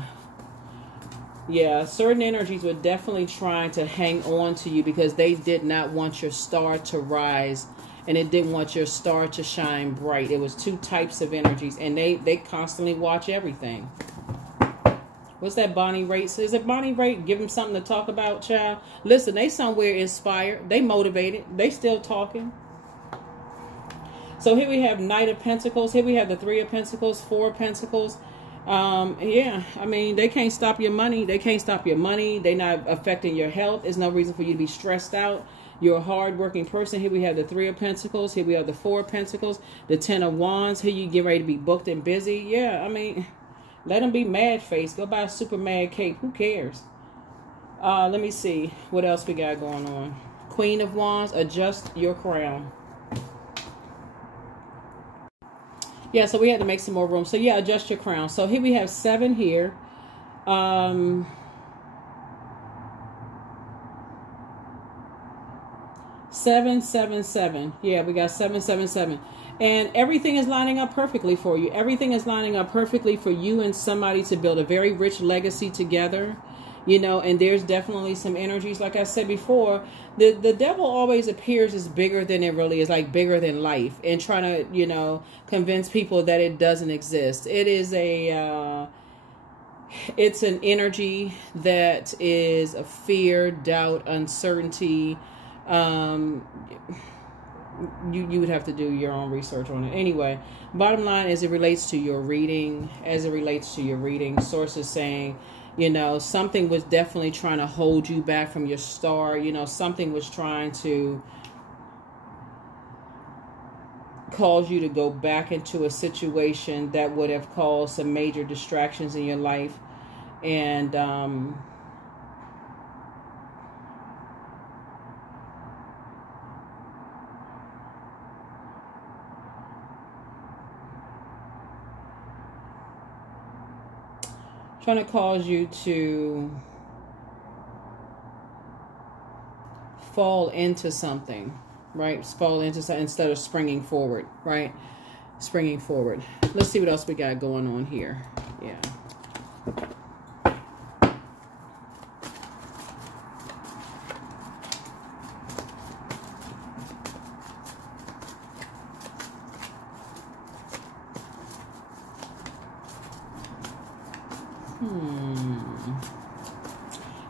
yeah, certain energies were definitely trying to hang on to you because they did not want your star to rise, and it didn't want your star to shine bright. It was two types of energies, and they constantly watch everything. What's that Bonnie Raitt? Is it Bonnie Raitt? Give them something to talk about, child. Listen, they somewhere inspired. They motivated. They still talking. So here we have Knight of Pentacles. Here we have the Three of Pentacles, Four of Pentacles. Yeah, I mean, they can't stop your money. They can't stop your money. They're not affecting your health. There's no reason for you to be stressed out. You're a hard-working person. Here we have the Three of Pentacles. Here we have the Four of Pentacles. The Ten of Wands. Here you get ready to be booked and busy. Yeah, I mean, let them be mad-faced. Go buy a super mad cape. Who cares? Let me see. What else we got going on? Queen of Wands. Adjust your crown. Yeah, so we had to make some more room. So yeah, adjust your crown. So here we have 7 here. 777. Yeah, we got 777. And everything is lining up perfectly for you. Everything is lining up perfectly for you and somebody to build a very rich legacy together. You know, and there's definitely some energies, like I said before, the devil always appears as bigger than it really is, like bigger than life, and trying to, you know, convince people that it doesn't exist. It is it's an energy that is a fear, doubt, uncertainty. You would have to do your own research on it. Anyway, bottom line, as it relates to your reading, Source is saying, you know, something was definitely trying to hold you back from your star. You know, something was trying to cause you to go back into a situation that would have caused some major distractions in your life. And trying to cause you to fall into something, right? Fall into something instead of springing forward, right? Springing forward. Let's see what else we got going on here. Yeah.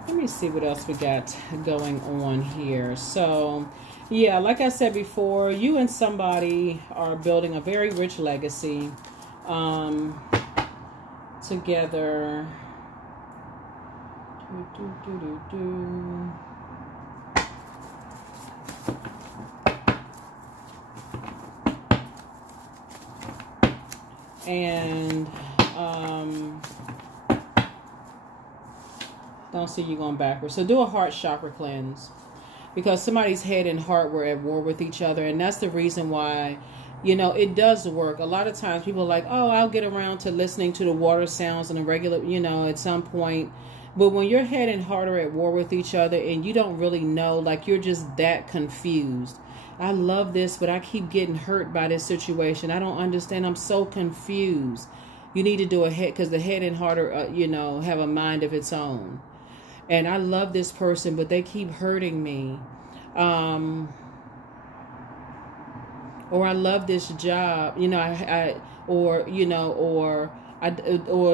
Let me see what else we got going on here. So, yeah, like I said before, you and somebody are building a very rich legacy together. And don't see you going backwards. So do a heart chakra cleanse, because somebody's head and heart were at war with each other. And that's the reason why, you know, it does work. A lot of times people are like, oh, I'll get around to listening to the water sounds on a regular, you know, at some point. But when your head and heart are at war with each other and you don't really know, like you're just that confused. I love this, but I keep getting hurt by this situation. I don't understand. I'm so confused. You need to do a head, because the head and heart are, you know, have a mind of its own. and I love this person, but they keep hurting me. Or I love this job, you know, or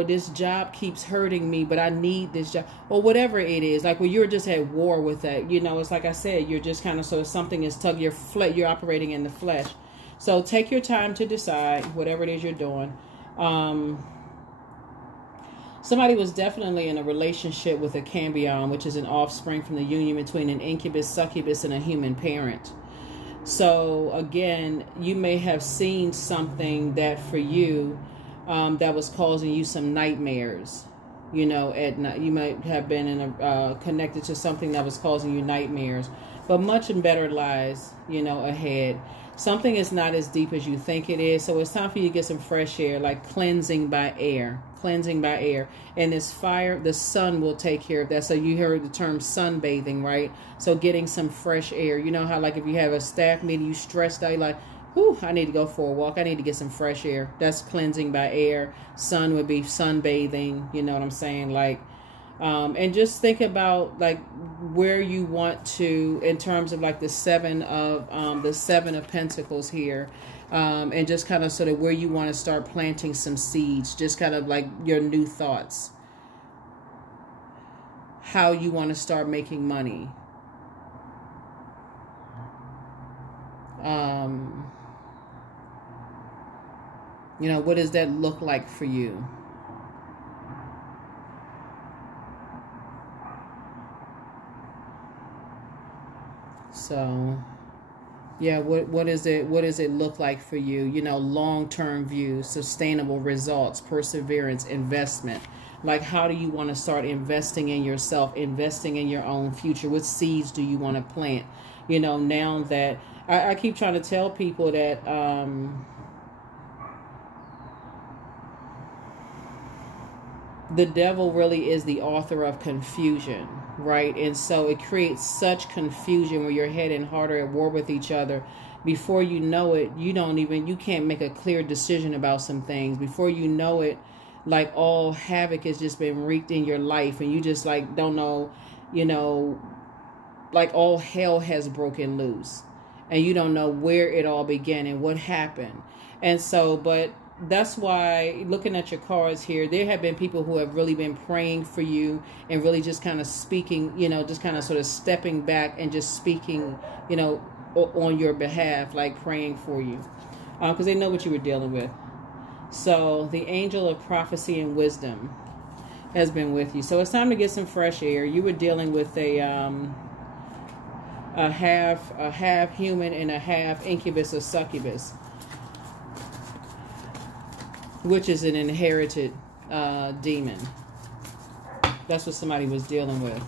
this job keeps hurting me, but I need this job, or whatever it is. Like when you're just at war with that, you know, it's like I said, you're just kind of sort of something is tugging you're operating in the flesh. So take your time to decide whatever it is you're doing. Somebody was definitely in a relationship with a cambion, which is an offspring from the union between an incubus, succubus, and a human parent. So again, you may have seen something that for you that was causing you some nightmares. You know, at night you might have been in a connected to something that was causing you nightmares. But much better lies, you know, ahead. Something is not as deep as you think it is. So it's time for you to get some fresh air, like cleansing by air. Cleansing by air. And this fire, the sun will take care of that. So you heard the term sunbathing, right? So getting some fresh air. You know how like if you have a staff meeting, you stressed out, you're like, whew, I need to go for a walk. I need to get some fresh air. That's cleansing by air. Sun would be sunbathing. You know what I'm saying? Like, and just think about like where you want to, in terms of like the seven of Pentacles here. And just kind of sort of where you want to start planting some seeds, just kind of like your new thoughts, how you want to start making money. You know, what does that look like for you? So yeah, what does it look like for you? You know, long-term view, sustainable results, perseverance, investment. Like, how do you want to start investing in yourself, investing in your own future? What seeds do you want to plant? You know, now that I keep trying to tell people that the devil really is the author of confusion, right? And so it creates such confusion where your head and heart are at war with each other. Before you know it, you can't make a clear decision about some things. Before you know it, like all havoc has just been wreaked in your life, and you just like don't know, you know, like all hell has broken loose, and you don't know where it all began and what happened. And so, but that's why, looking at your cards here, there have been people who have really been praying for you and really just kind of speaking, you know, just kind of sort of stepping back and just speaking, you know, on your behalf, like praying for you, because they know what you were dealing with. So the angel of prophecy and wisdom has been with you. So it's time to get some fresh air. You were dealing with a half human and a half incubus or succubus, which is an inherited demon. That's what somebody was dealing with.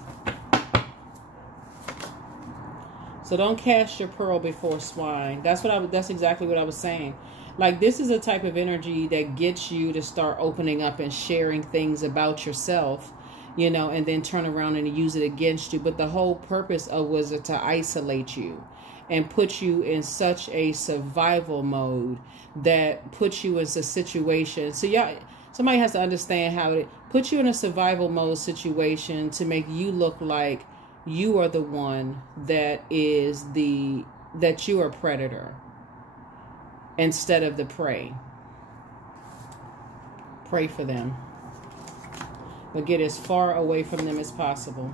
So don't cast your pearl before swine. That's exactly what I was saying. Like, this is a type of energy that gets you to start opening up and sharing things about yourself, you know, and then turn around and use it against you. But the whole purpose of was to isolate you and put you in such a survival mode that puts you in a situation. So yeah, somebody has to understand how to put you in a survival mode situation to make you look like you are the one that you are a predator instead of the prey. Pray for them, but get as far away from them as possible.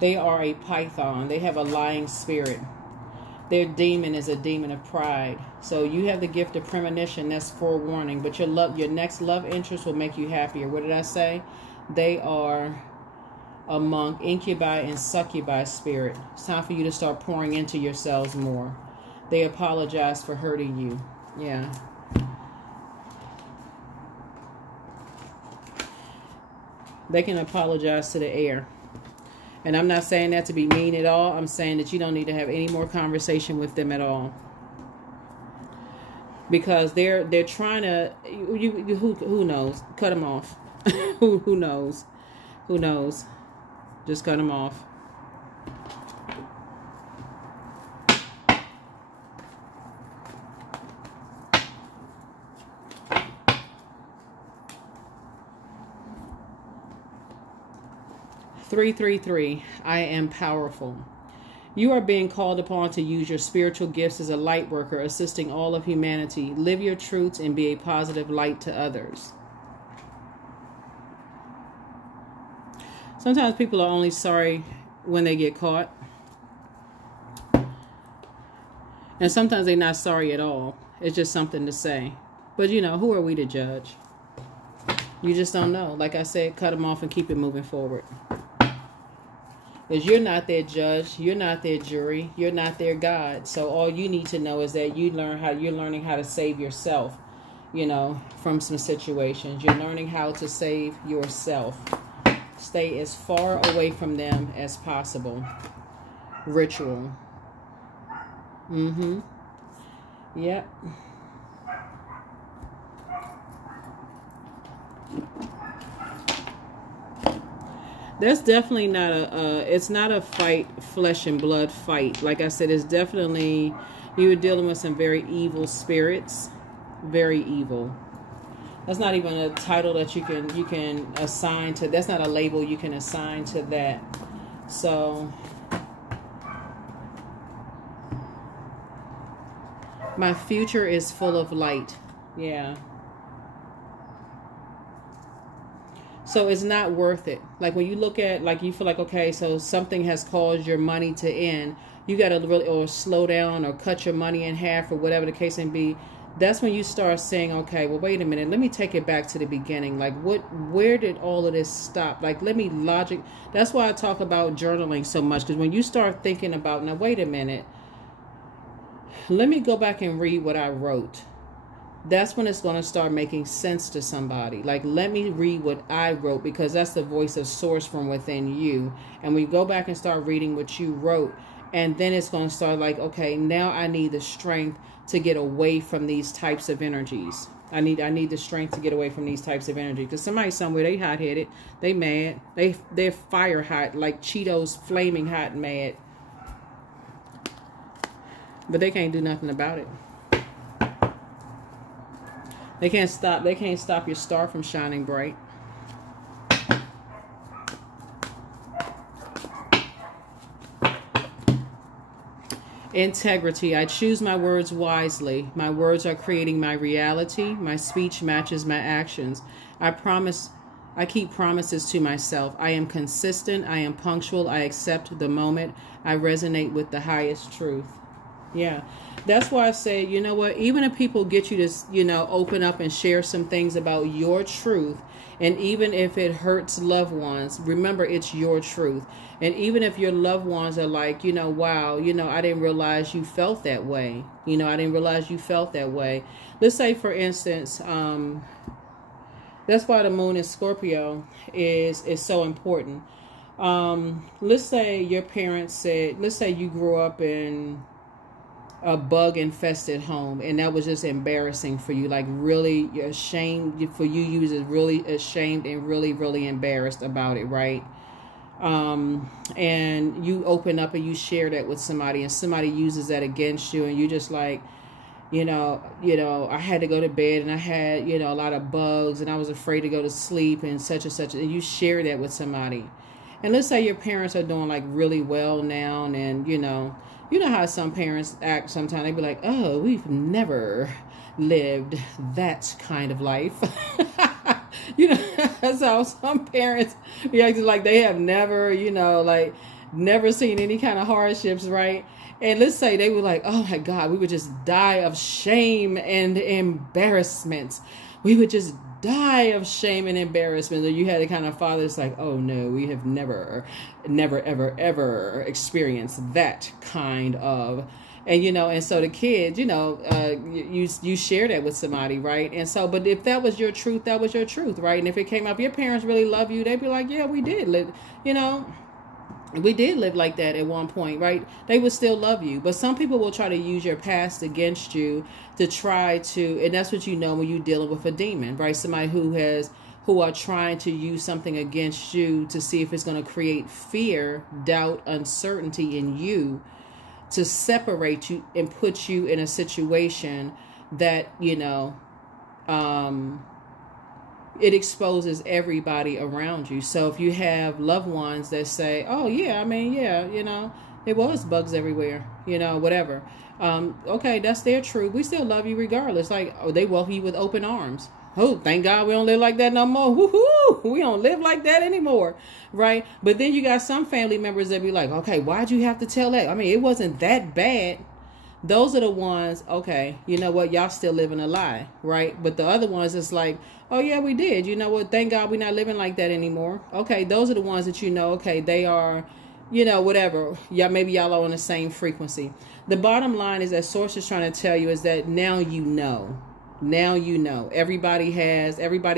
They are a python. They have a lying spirit. Their demon is a demon of pride. So you have the gift of premonition. That's forewarning. But your next love interest will make you happier. What did I say? They are among incubi and succubi spirit. It's time for you to start pouring into yourselves more. They apologize for hurting you. Yeah. They can apologize to the air. And I'm not saying that to be mean at all. I'm saying that you don't need to have any more conversation with them at all. Because they're trying to, who knows? Cut them off. Who knows? Who knows? Just cut them off. 333. I am powerful. You are being called upon to use your spiritual gifts as a light worker, assisting all of humanity. Live your truths and be a positive light to others. Sometimes people are only sorry when they get caught. And sometimes they're not sorry at all. It's just something to say. But, you know, who are we to judge? You just don't know. Like I said, cut them off and keep it moving forward. Because you're not their judge. You're not their jury. You're not their God. So all you need to know is that you're learning how to save yourself, you know, from some situations. You're learning how to save yourself. Stay as far away from them as possible. Ritual. Yep. That's definitely not it's not a fight, flesh and blood fight. Like I said, it's definitely, you're dealing with some very evil spirits. Very evil. That's not even a title that you can assign to. That's not a label you can assign to that. So, my future is full of light. Yeah. So it's not worth it. Like when you look at, like you feel like, okay, so something has caused your money to end. You got to really, or slow down or cut your money in half or whatever the case may be. That's when you start saying, okay, well, wait a minute. Let me take it back to the beginning. Like where did all of this stop? Like, let me logic. That's why I talk about journaling so much. Because when you start thinking about, now, wait a minute. Let me go back and read what I wrote. That's when it's going to start making sense to somebody. Like, let me read what I wrote, because that's the voice of source from within you. And we go back and start reading what you wrote, and then it's going to start like, okay, now I need the strength to get away from these types of energies. I need the strength to get away from these types of energy. Because somebody somewhere, they hot-headed, they mad, they're fire hot, like Cheetos, flaming hot and mad. But they can't do nothing about it. They can't stop your star from shining bright. Integrity. I choose my words wisely. My words are creating my reality. My speech matches my actions. I keep promises to myself. I am consistent. I am punctual. I accept the moment. I resonate with the highest truth. Yeah. That's why I say, you know what, even if people get you to, you know, open up and share some things about your truth, and even if it hurts loved ones, remember it's your truth. And even if your loved ones are like, you know, wow, you know, I didn't realize you felt that way. You know, I didn't realize you felt that way. Let's say, for instance, that's why the moon in Scorpio is so important. Let's say your parents said, let's say you grew up in a bug infested home, and that was just embarrassing for you, like really ashamed for you. You was really ashamed and really embarrassed about it, right? And you open up and you share that with somebody, and somebody uses that against you, and you just like, you know, I had to go to bed and I had, you know, a lot of bugs and I was afraid to go to sleep and such, and you share that with somebody. And let's say your parents are doing like really well now, and you know how some parents act sometimes. They be like, oh, we've never lived that kind of life. You know, that's how some parents react, like they have never, you know, like never seen any kind of hardships, right? And let's say they were like, oh my God, we would just die of shame and embarrassment. We would just die of shame and embarrassment. Or you had a kind of father that's like, oh no, we have never, ever experienced that kind of, and you know, and so the kids, you know, you share that with somebody, right? And so, but if that was your truth, that was your truth, right? And if it came up, your parents really love you, they'd be like, yeah, we did live, you know, we did live like that at one point, right? They would still love you. But some people will try to use your past against you to try to, and that's what you know when you're dealing with a demon, right? Somebody who are trying to use something against you to see if it's going to create fear, doubt, uncertainty in you, to separate you and put you in a situation that, you know, it exposes everybody around you. So if you have loved ones that say, oh yeah, I mean, yeah, you know, there was bugs everywhere, you know, whatever. Okay, that's their truth. We still love you regardless. Like, oh, they welcome you with open arms. Oh, thank God we don't live like that no more. Woohoo! We don't live like that anymore, right? But then you got some family members that be like, okay, why'd you have to tell that? I mean, it wasn't that bad. Those are the ones, okay, you know what, y'all still living a lie, right? But the other ones, it's like, oh yeah, we did. You know what, thank God we're not living like that anymore. Okay, those are the ones that you know, okay, they are, you know, whatever. Yeah, maybe y'all are on the same frequency. The bottom line is that Source is trying to tell you is that now you know. Now you know. Everybody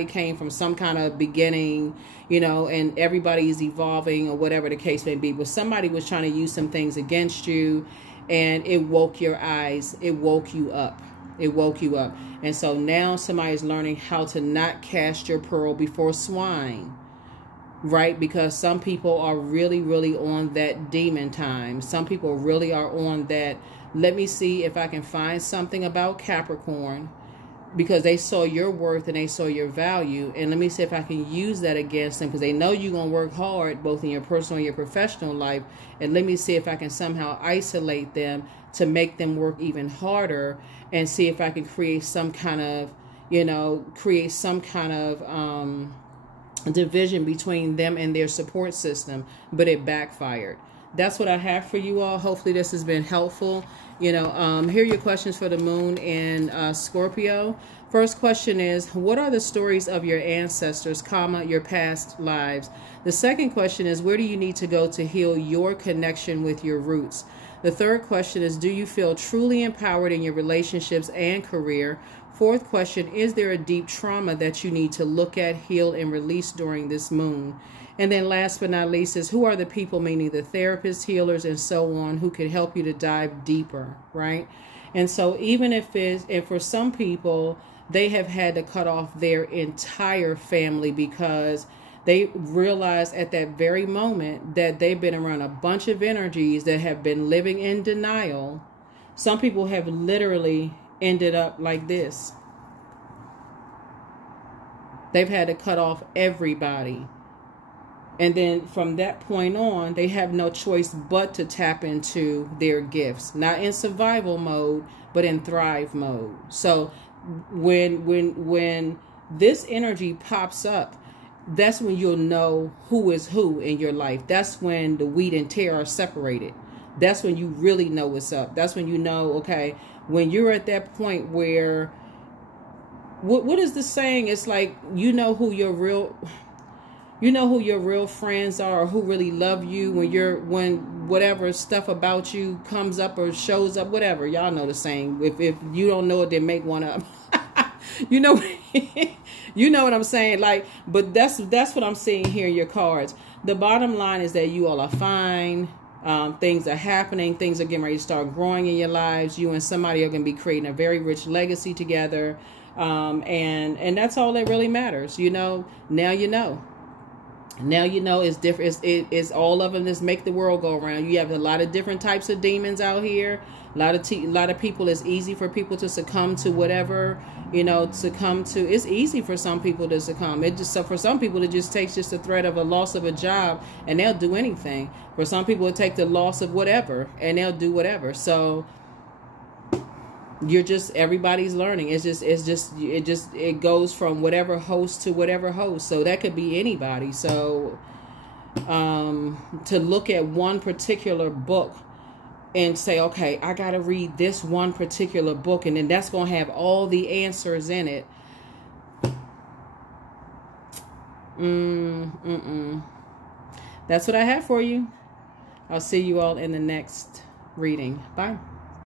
came from some kind of beginning, you know, and everybody is evolving or whatever the case may be. But somebody was trying to use some things against you, and it woke your eyes. It woke you up. It woke you up. And so now somebody's learning how to not cast your pearl before swine. Right? Because some people are really, really on that demon time. Some people really are on that, let me see if I can find something about Capricorn, because they saw your worth and they saw your value. And let me see if I can use that against them, because they know you're going to work hard, both in your personal and your professional life. And let me see if I can somehow isolate them to make them work even harder, and see if I can create some kind of, you know, division between them and their support system. But it backfired. That's what I have for you all. Hopefully this has been helpful. You know, here are your questions for the moon in Scorpio. First question is, what are the stories of your ancestors, your past lives? The second question is, where do you need to go to heal your connection with your roots? The third question is, do you feel truly empowered in your relationships and career? Fourth question, is there a deep trauma that you need to look at, heal, and release during this moon? And then last but not least is, who are the people, meaning the therapists, healers, and so on, who can help you to dive deeper, right? And so even if for some people, they have had to cut off their entire family because they realize at that very moment that they've been around a bunch of energies that have been living in denial. Some people have literally ended up like this. They've had to cut off everybody. And then from that point on, they have no choice but to tap into their gifts. Not in survival mode, but in thrive mode. So when this energy pops up, that's when you'll know who is who in your life. That's when the wheat and tare are separated. That's when you really know what's up. That's when you know, okay, when you're at that point where, what is the saying? It's like, you know who your real friends are, or who really love you when whatever stuff about you comes up or shows up, whatever. Y'all know the saying. If you don't know it, then make one up. You know, you know what I'm saying? Like, but that's what I'm seeing here in your cards. The bottom line is that you all are fine. Things are happening. Things are getting ready to start growing in your lives. You and somebody are going to be creating a very rich legacy together. And that's all that really matters. You know, now you know. Now you know it's different. It's all of them that make the world go around. You have a lot of different types of demons out here. A lot of people. It's easy for people to succumb to whatever, you know, it's easy for some people to succumb. For some people, it just takes just the threat of a loss of a job and they'll do anything. For some people, it takes the loss of whatever and they'll do whatever. So everybody's learning. It goes from whatever host to whatever host. So that could be anybody. So to look at one particular book and say, okay, I got to read this one particular book, and then that's going to have all the answers in it. That's what I have for you. I'll see you all in the next reading. Bye.